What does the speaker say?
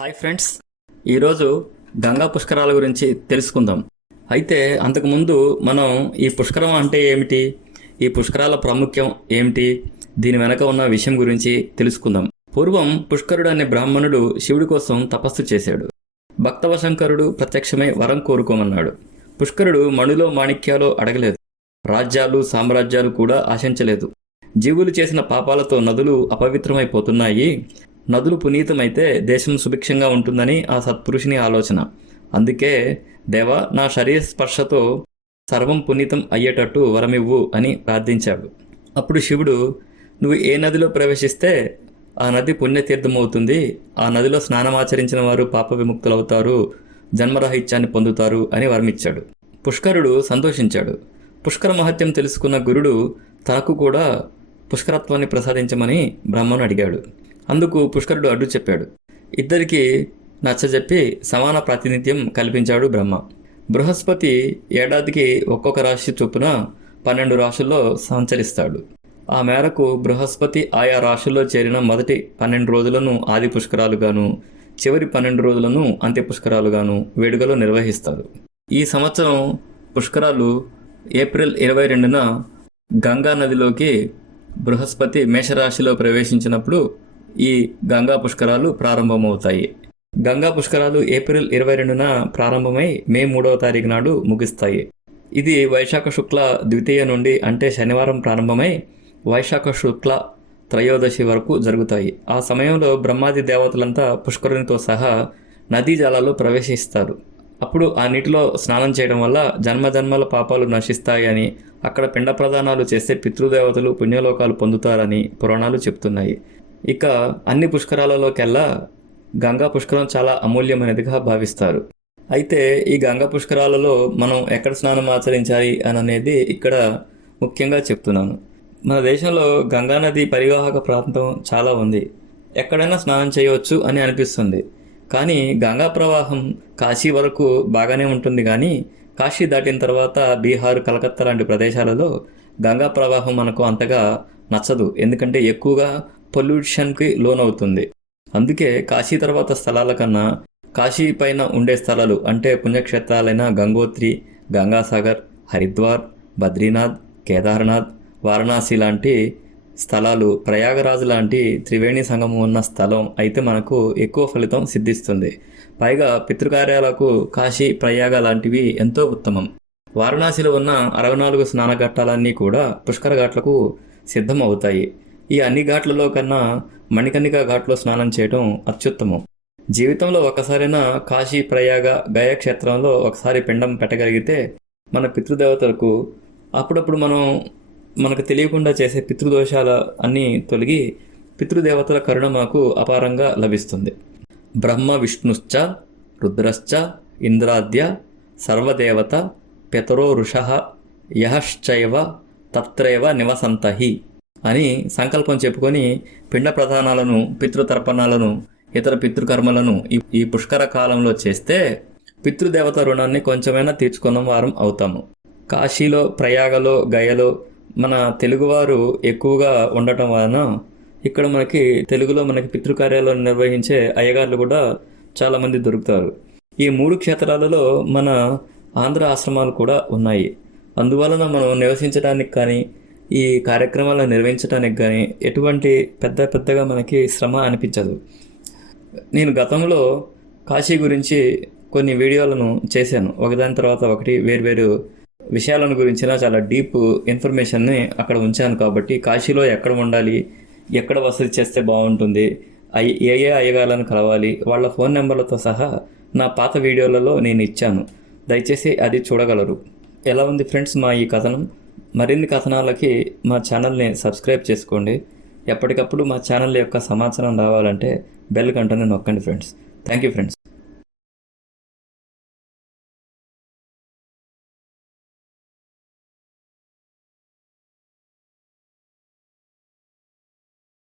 Hi friends. ఈరోజు గంగా పుష్కరాల గురించి తెలుసుకుందాం. అయితే అంతకుముందు మనం ఈ పుష్కరం అంటే ఏమిటి? ఈ పుష్కరాల ప్రాముఖ్యం ఏమిటి? దీని వెనక ఉన్న విషయం గురించి తెలుసుకుందాం. పూర్వం పుష్కరుడు అనే బ్రాహ్మణుడు శివుడి కోసం తపస్సు చేశాడు. భక్తవశంకరుడు ప్రత్యక్షమై వరం కోరుకోమన్నాడు. పుష్కరుడు మణులో మాణిక్యాలు అడగలేదు. రాజ్యాలు సామ్రాజ్యాలు కూడా ఆశించలేదు. జీవులు చేసిన పాపాలతో నదులు అపవిత్రమైపోతున్నాయి. నదులు పునీతమైతే దేశం సుభిక్షంగా ఉంటుందని ఆ సత్పురుషుని ఆలోచన. అందుకే దేవ నా శరీర స్పర్శతో సర్వం పునీతం అయ్యేటట్టు వరమివ్వు అని ప్రార్థించాడు. అప్పుడు శివుడు నువ్వు ఏ నదిలో ప్రవేశిస్తే ఆ నది పుణ్యతీర్థమవుతుంది ఆ నదిలో స్నానమాచరించిన వారు పాప విముక్తులవుతారు జన్మరాహిత్యాన్ని పొందుతారు అని వరమిచ్చాడు. పుష్కరుడు సంతోషించాడు. పుష్కర మహత్యం తెలుసుకున్న గురుడు తనకు కూడా పుష్కరత్వాన్ని ప్రసాదించమని బ్రహ్మను అడిగాడు. అందుకు పుష్కరుడు అడ్డు చెప్పాడు. ఇద్దరికి నచ్చజెప్పి సమాన ప్రాతినిధ్యం కల్పించాడు బ్రహ్మ. బృహస్పతి ఏడాదికి ఒక్కొక్క రాశి చొప్పున పన్నెండు రాశుల్లో సంచరిస్తాడు. ఆ మేరకు బృహస్పతి ఆయా రాశుల్లో చేరిన మొదటి పన్నెండు రోజులను ఆది పుష్కరాలుగాను చివరి పన్నెండు రోజులను అంత్య పుష్కరాలుగాను వేడుకలో నిర్వహిస్తారు ఈ సంవత్సరం పుష్కరాలు ఏప్రిల్ ఇరవై రెండున గంగా నదిలోకి బృహస్పతి మేషరాశిలో ప్రవేశించినప్పుడు ఈ గంగా పుష్కరాలు ప్రారంభమవుతాయి. గంగా పుష్కరాలు ఏప్రిల్ ఇరవై రెండున ప్రారంభమై మే మూడవ తారీఖు నాడు ముగుస్తాయి. ఇది వైశాఖ శుక్ల ద్వితీయ నుండి అంటే శనివారం ప్రారంభమై వైశాఖ శుక్ల త్రయోదశి వరకు జరుగుతాయి. ఆ సమయంలో బ్రహ్మాది దేవతలంతా పుష్కరునితో సహా నదీ జలాల్లో ప్రవేశిస్తారు. అప్పుడు ఆ నీటిలో స్నానం చేయడం వల్ల జన్మ జన్మల పాపాలు నశిస్తాయని అక్కడ పిండ ప్రదానాలు చేస్తే పితృదేవతలు పుణ్యలోకాలు పొందుతారని పురాణాలు చెప్తున్నాయి. ఇక అన్ని పుష్కరాలలోకెల్లా గంగా పుష్కరం చాలా అమూల్యమైనదిగా భావిస్తారు. అయితే ఈ గంగా పుష్కరాలలో మనం ఎక్కడ స్నానం ఆచరించాలి అని అనేది ఇక్కడ ముఖ్యంగా చెప్తున్నాను. మన దేశంలో గంగా నది పరివాహక ప్రాంతం చాలా ఉంది. ఎక్కడైనా స్నానం చేయవచ్చు అని అనిపిస్తుంది. కానీ గంగా ప్రవాహం కాశీ వరకు బాగానే ఉంటుంది కానీ కాశీ దాటిన తర్వాత బీహార్ కలకత్తా లాంటి ప్రదేశాలలో గంగా ప్రవాహం మనకు అంతగా నచ్చదు. ఎందుకంటే ఎక్కువగా పొల్యూషన్కి లోనవుతుంది. అందుకే కాశీ తర్వాత స్థలాల కన్నా కాశీ పైన ఉండే స్థలాలు అంటే పుణ్యక్షేత్రాలైన గంగోత్రి గంగాసాగర్ హరిద్వార్ బద్రీనాథ్ కేదార్నాథ్ వారణాసి లాంటి స్థలాలు ప్రయాగరాజు లాంటి త్రివేణి సంగమం ఉన్న స్థలం అయితే మనకు ఎక్కువ ఫలితం సిద్ధిస్తుంది. పైగా పితృకార్యాలకు కాశీ ప్రయాగ లాంటివి ఎంతో ఉత్తమం. వారణాసిలో ఉన్న అరవై నాలుగు స్నానఘట్టాలన్నీ కూడా పుష్కర ఘాట్లకు సిద్ధం అవుతాయి ఈ అన్ని ఘాట్లలో కన్నా మణికర్ణిక ఘాట్లో స్నానం చేయడం అత్యుత్తమం. జీవితంలో ఒకసారైనా కాశీ ప్రయాగ గయ క్షేత్రంలో ఒకసారి పిండం పెట్టగలిగితే మన పితృదేవతలకు అప్పుడప్పుడు మనం మనకు తెలియకుండా చేసే పితృదోషాల అన్నీ తొలగి పితృదేవతల కరుణ మాకు అపారంగా లభిస్తుంది. బ్రహ్మ విష్ణుశ్చ రుద్రశ్చ ఇంద్రాద్య సర్వదేవత పితరో ఋష యహశ్చైవ తత్రైవ నివసంతహి. అని సంకల్పం చెప్పుకొని పిండ ప్రధానాలను పితృతర్పణాలను ఇతర పితృకర్మలను ఈ- ఈ పుష్కర కాలంలో చేస్తే పితృదేవత రుణాన్ని కొంచెమైనా తీర్చుకున్న వారం అవుతాము. కాశీలో ప్రయాగలో గయలో మన తెలుగువారు ఎక్కువగా ఉండటం వలన ఇక్కడ మనకి తెలుగులో మనకి పితృకార్యాలను నిర్వహించే అయ్యగారులు కూడా చాలామంది దొరుకుతారు. ఈ మూడు క్షేత్రాలలో మన ఆంధ్ర ఆశ్రమాలు కూడా ఉన్నాయి. అందువలన మనం నివసించడానికి కానీ ఈ కార్యక్రమాలు నిర్వహించడానికి కానీ ఎటువంటి పెద్ద పెద్దగా మనకి శ్రమ అనిపించదు. నేను గతంలో కాశీ గురించి కొన్ని వీడియోలను చేశాను. ఒకదాని తర్వాత ఒకటి వేర్వేరు విషయాలను గురించిన చాలా డీప్ ఇన్ఫర్మేషన్ని అక్కడ ఉంచాను కాబట్టి కాశీలో ఎక్కడ ఉండాలి ఎక్కడ వసతి చేస్తే బాగుంటుంది అయ్ ఏ ఏ అయ్యగాలను కలవాలి వాళ్ళ ఫోన్ నెంబర్లతో సహా నా పాత వీడియోలలో నేను ఇచ్చాను. దయచేసి అది చూడగలరు. ఎలా ఉంది ఫ్రెండ్స్ మా ఈ కథనం? మరిన్ని కథనాలకి మా ఛానల్ని సబ్స్క్రైబ్ చేసుకోండి. ఎప్పటికప్పుడు మా ఛానల్ యొక్క సమాచారం రావాలంటే బెల్ గంటను నొక్కండి ఫ్రెండ్స్. Thank you friends.